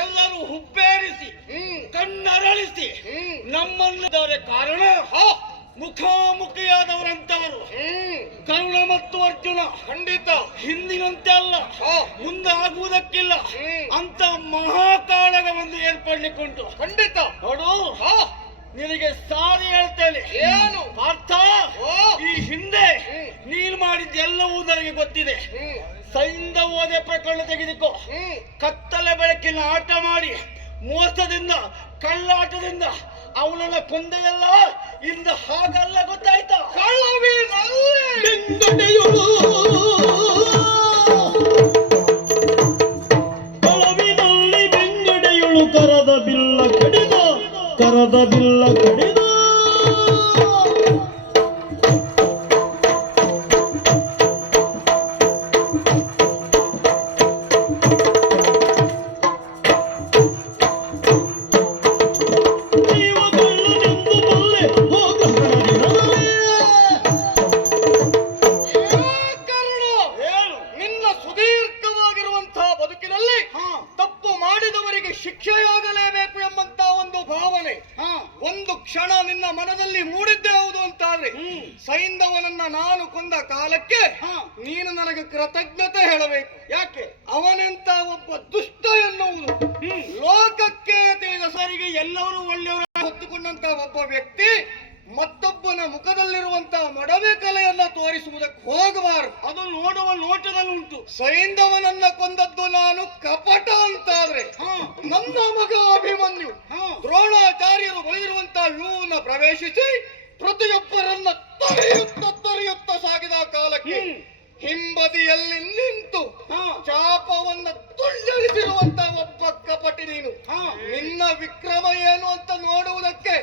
ಎಲ್ಲರೂ ಹುಬ್ಬೇರಿಸಿ ಕಣ್ಣರಳಿಸಿ ನಮ್ಮಲ್ಲಿದ್ದಾರೆ ಕಾರಣ ಮುಖಾಮುಖಿಯಾದವರಂತವರು ಕರ್ಣ ಮತ್ತು ಅರ್ಜುನ ಖಂಡಿತ. ಹಿಂದಿನಂತೆ ಅಲ್ಲ. ಮುಂದೆ ಆಗುವುದಕ್ಕಿಲ್ಲ ಅಂತ ಏರ್ಪಡ್ಲಿಕ್ಕೆ ಏರ್ಪಡ್ಲಿಕ್ಕುಂಟು. ಖಂಡಿತ. ನೋಡು. ನಿನಗೆ ಸಾರಿ ಹೇಳ್ತೇನೆ. ಏನು? ಅರ್ಥ ಈ ಹಿಂದೆ ನೀರ್ ಮಾಡಿದ್ದು ಎಲ್ಲವೂ ನನಗೆ ಗೊತ್ತಿದೆ. ಸೈಂಧವೋದೆ ಪ್ರಕರಣ ತೆಗೆದುಕೋ. ಕತ್ತಲೆ ಬೆಳಕಿನ ಆಟ ಮಾಡಿ. ಮೋಸದಿಂದ ಕಳ್ಳಾಟದಿಂದ ಅವನನ್ನ ಕೊಂದೆಯಲ್ಲ? ಇಂದ ಹಾಗಲ್ಲ ಗೊತ್ತಾಯ್ತಾ? ಕರದ ಬಿಲ್ಲ ಕಡಿದ ಕರದ ಬಿಲ್ಲ ಕಡಿದ ಒಂದು ಕ್ಷಣ ನಿನ್ನ ಮನದಲ್ಲಿ ಮೂಡಿದ್ದೆ ಹೌದು ಅಂತಾದ್ರೆ ಸೈಂಧವನನ್ನ ನಾನು ಕೊಂದ ಕಾಲಕ್ಕೆ ನೀನು ನನಗೆ ಕೃತಜ್ಞತೆ ಹೇಳಬೇಕು. ಯಾಕೆ? ಅವನೆಂತ ಒಬ್ಬ ದುಷ್ಟ ಎನ್ನುವುದು. ಲೋಕಕ್ಕೆ ತಿಳಿದ ಸರಿಗೆ ಎಲ್ಲರೂ ಒಳ್ಳೆಯವರ ಹೊತ್ತುಕೊಂಡಂತ ಒಬ್ಬ ವ್ಯಕ್ತಿ ಮತ್ತೊಬ್ಬನ ಮುಖದಲ್ಲಿರುವಂತಹ ಮೊಡವೆ ಕಲೆಯನ್ನ ತೋರಿಸುವುದಕ್ಕೆ ಹೋಗಬಾರದು. ಅದು ನೋಡುವ ನೋಟದಲ್ಲಿ ಉಂಟು. ಸೈಂಧವನನ್ನ ಕೊಂದದ್ದು ನಾನು ಕಪಟ ಅಂತಾದ್ರೆ ನನ್ನ ಮಗ ಅಭಿಮನ್ಯು ದ್ರೋಣಾಚಾರ್ಯರು ಬಳಿದಿರುವಂತಹ ವ್ಯೂವನ್ನ ಪ್ರವೇಶಿಸಿ ಪ್ರತಿಯೊಬ್ಬರನ್ನ ತೊರೆಯುತ್ತ ತೊರೆಯುತ್ತ ಸಾಗಿದ ಕಾಲಕ್ಕೆ ಹಿಂಬದಿಯಲ್ಲಿ ನಿಂತು ಚಾಪವನ್ನ ತುಳ್ಳರಿಸಿರುವಂತ ಒಬ್ಬ ಕಪಟಿ ನೀನು. ನಿನ್ನ ವಿಕ್ರಮ ಏನು ಅಂತ ನೋಡುವುದಕ್ಕೆ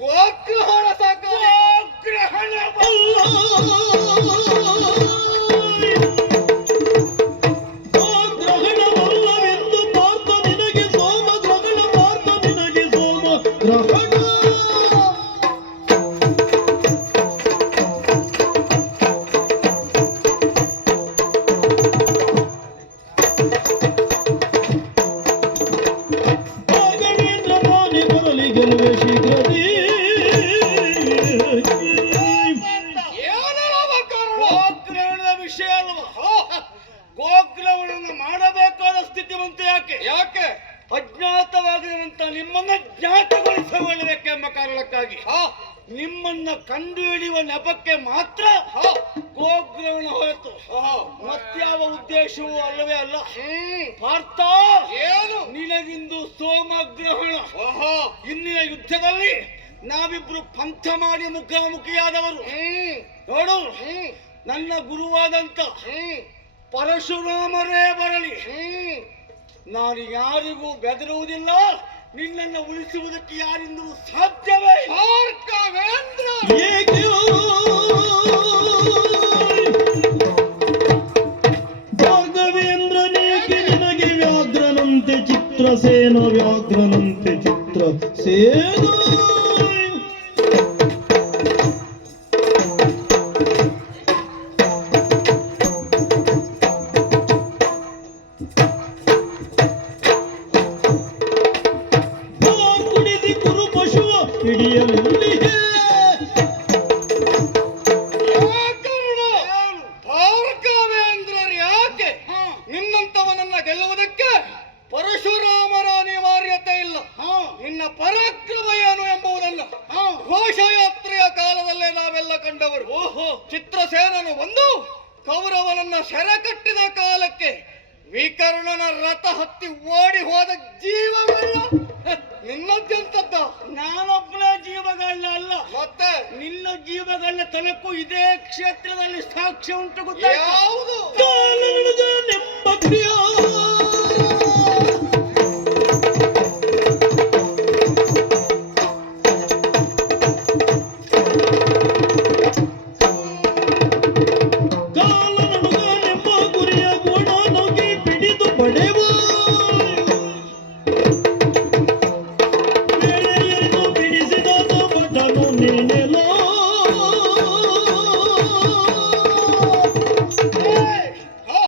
ಗೋಗ್ರಹಣ ನಿಮ್ಮನ್ನ ಜ್ಞಾತಗೊಳಿಸಿಕೊಳ್ಳಬೇಕೆಂಬ ಕಾರಣಕ್ಕಾಗಿ ನಿಮ್ಮನ್ನ ಕಂಡುಹಿಡಿಯುವ ನೆಪಕ್ಕೆ ಮಾತ್ರ ಗೋಗ್ರಹಣ ಹೊರತು ಮತ್ಯಾವ ಉದ್ದೇಶವೂ ಅಲ್ಲವೇ ಅಲ್ಲ. ಪಾರ್ಥ ಏನು? ನಿನಗಿಂದು ಸೋಮಗ್ರಹಣ. ಇಂದಿನ ಯುದ್ಧದಲ್ಲಿ ನಾವಿಬ್ರು ಪಂಥ ಮಾಡಿ ಮುಖಾಮುಖಿಯಾದವರು. ನೋಡು. ನನ್ನ ಗುರುವಾದಂತ ಪರಶುರಾಮರೇ ಬರಲಿ. ನಾನು ಯಾರಿಗೂ ಬೆದರುವುದಿಲ್ಲ. ನಿನ್ನನ್ನು ಉಳಿಸುವುದಕ್ಕೆ ಯಾರಿಂದಲೂ ಸಾಧ್ಯವೇ. ಏಕೆಯೋ ನಿಮಗೆ ನಿನಗೆ ವ್ಯಾಘ್ರನಂತೆ ಚಿತ್ರಸೇನ ವ್ಯಾಘ್ರನಂತೆ ಚಿತ್ರಸೇನ ಪಶುವ ಹಿಡಿಯಲಿಲ್ಲಿಯೇ ಭಾರ್ಗವೇಂದ್ರರು ಯಾಕೆ? ನಿನ್ನಂತವನನ್ನ ಗೆಲ್ಲುವುದಕ್ಕೆ ಪರಶುರಾಮರ ಅನಿವಾರ್ಯತೆ ಇಲ್ಲ. ನಿನ್ನ ಪರಾಕ್ರಮ ಏನು ಎಂಬುದನ್ನ ಘೋಷಯಾತ್ರೆಯ ಕಾಲದಲ್ಲೇ ನಾವೆಲ್ಲ ಕಂಡವರು. ಓಹೋ. ಚಿತ್ರಸೇನನು ಒಂದು ಕೌರವನನ್ನ ಸೆರೆ ಕಟ್ಟಿದ ಕಾಲಕ್ಕೆ ವಿಕರ್ಣನ ರಥ ಹತ್ತಿ ಓಡಿ ಹೋದ ನಾನೊಬ್ಬನ ಜೀವಗಳ್ಳ ಅಲ್ಲ. ಮತ್ತೆ? ನಿನ್ನ ಜೀವಗಳ ತನಕ್ಕೂ ಇದೇ ಕ್ಷೇತ್ರದಲ್ಲಿ ಸಾಕ್ಷ್ಯ ಉಂಟು ಗೊತ್ತಾಯ್ತು?